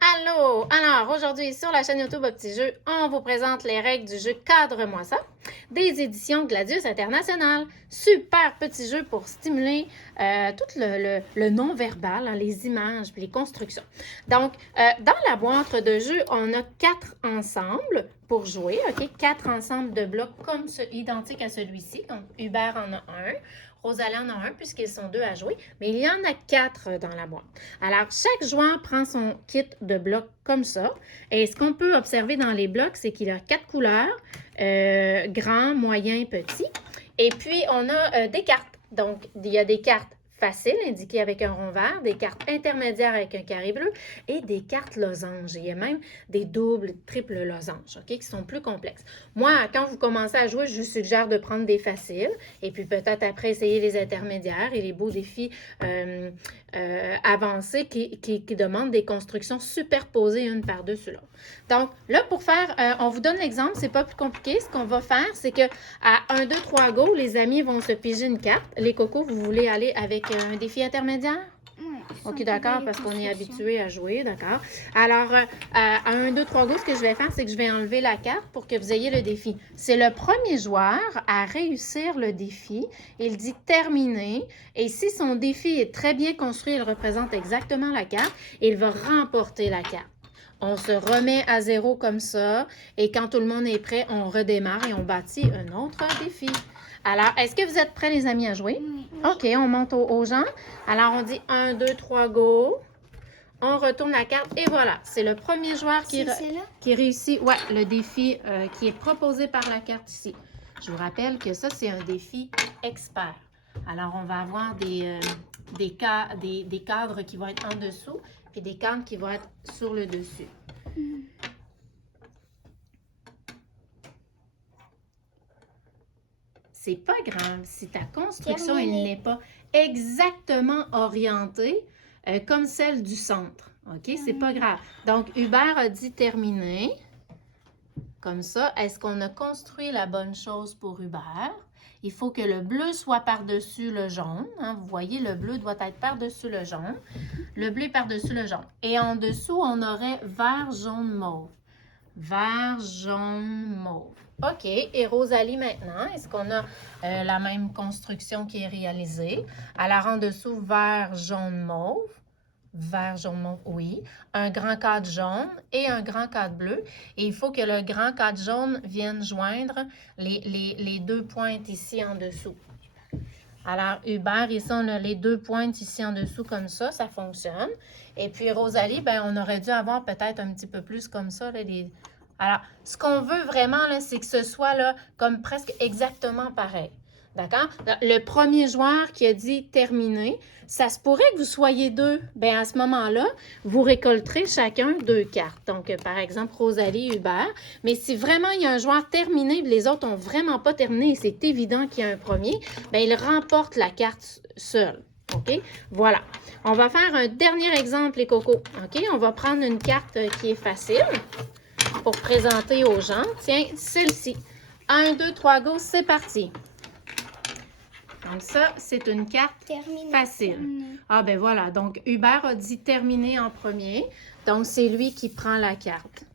Allô! Alors, aujourd'hui, sur la chaîne YouTube Au Petit Jeu, on vous présente les règles du jeu Cadre-moi ça, des éditions Gladius International. Super petit jeu pour stimuler tout le non-verbal, hein, les images et les constructions. Donc, dans la boîte de jeu, on a 4 ensembles pour jouer, OK? 4 ensembles de blocs comme identiques à celui-ci. Donc, Hubert en a un. Rosalie en a un puisqu'ils sont 2 à jouer, mais il y en a 4 dans la boîte. Alors, chaque joueur prend son kit de blocs comme ça. Et ce qu'on peut observer dans les blocs, c'est qu'il a 4 couleurs, grand, moyen, petit. Et puis, on a des cartes. Donc, il y a des cartes faciles, indiquées avec un rond vert, des cartes intermédiaires avec un carré bleu et des cartes losanges. Il y a même des doubles, triples losanges, OK, qui sont plus complexes. Moi, quand vous commencez à jouer, je vous suggère de prendre des faciles et puis peut-être après essayer les intermédiaires et les beaux défis avancés qui demandent des constructions superposées une par-dessus l'autre. Donc, là, pour faire, on vous donne l'exemple, c'est pas plus compliqué. Ce qu'on va faire, c'est que à 1, 2, 3, go, les amis vont se piger une carte. Les cocos, vous voulez aller avec un défi intermédiaire? Oui. OK, d'accord, parce qu'on est habitué à jouer, d'accord. Alors, à 1, 2, 3, go, ce que je vais faire, c'est que je vais enlever la carte pour que vous ayez le défi. C'est le premier joueur à réussir le défi. Il dit terminé. Et si son défi est très bien construit, il représente exactement la carte, il va remporter la carte. On se remet à zéro comme ça. Et quand tout le monde est prêt, on redémarre et on bâtit un autre défi. Alors, est-ce que vous êtes prêts, les amis, à jouer? Oui. OK, on monte aux gens. Alors, on dit 1, 2, 3, go. On retourne la carte et voilà. C'est le premier joueur qui réussit le défi qui est proposé par la carte ici. Je vous rappelle que ça, c'est un défi expert. Alors, on va avoir des cadres qui vont être en dessous et des cadres qui vont être sur le dessus. C'est pas grave si ta construction n'est pas exactement orientée comme celle du centre. OK? C'est pas grave. Donc, Hubert a dit terminé. Comme ça, est-ce qu'on a construit la bonne chose pour Hubert? Il faut que le bleu soit par-dessus le jaune. Hein? Vous voyez, le bleu doit être par-dessus le jaune. Le bleu est par-dessus le jaune. Et en dessous, on aurait vert, jaune, mauve. Vert, jaune, mauve. OK. Et Rosalie maintenant, est-ce qu'on a la même construction qui est réalisée? Alors, en dessous, vert, jaune, mauve. Vert, jaune, mauve, oui. Un grand cadre jaune et un grand cadre bleu. Et il faut que le grand cadre jaune vienne joindre les deux pointes ici en dessous. Alors, Hubert, ici, on a les deux pointes ici en dessous comme ça fonctionne. Et puis, Rosalie, ben, on aurait dû avoir peut-être un petit peu plus comme ça. Là, Alors, ce qu'on veut vraiment, c'est que ce soit là, comme presque exactement pareil. D'accord? Le premier joueur qui a dit terminé, ça se pourrait que vous soyez deux. Bien, à ce moment-là, vous récolterez chacun 2 cartes. Donc, par exemple, Rosalie et Hubert. Mais si vraiment il y a un joueur terminé et les autres n'ont vraiment pas terminé et c'est évident qu'il y a un premier, bien, il remporte la carte seul. OK? Voilà. On va faire un dernier exemple, les cocos. OK? On va prendre une carte qui est facile pour présenter aux gens. Tiens, celle-ci. 1, 2, 3, go, c'est parti. Donc ça, c'est une carte facile. Ah ben voilà, donc Hubert a dit terminer en premier. Donc c'est lui qui prend la carte.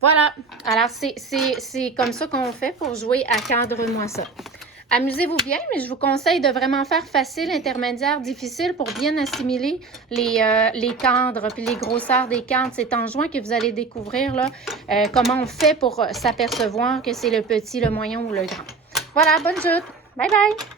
Voilà, alors c'est comme ça qu'on fait pour jouer à Cadre-moi ça. Amusez-vous bien, mais je vous conseille de vraiment faire facile, intermédiaire, difficile pour bien assimiler les cadres puis les grosseurs des cadres. C'est en juin que vous allez découvrir là, comment on fait pour s'apercevoir que c'est le petit, le moyen ou le grand. Voilà, bonne joute. Bye bye!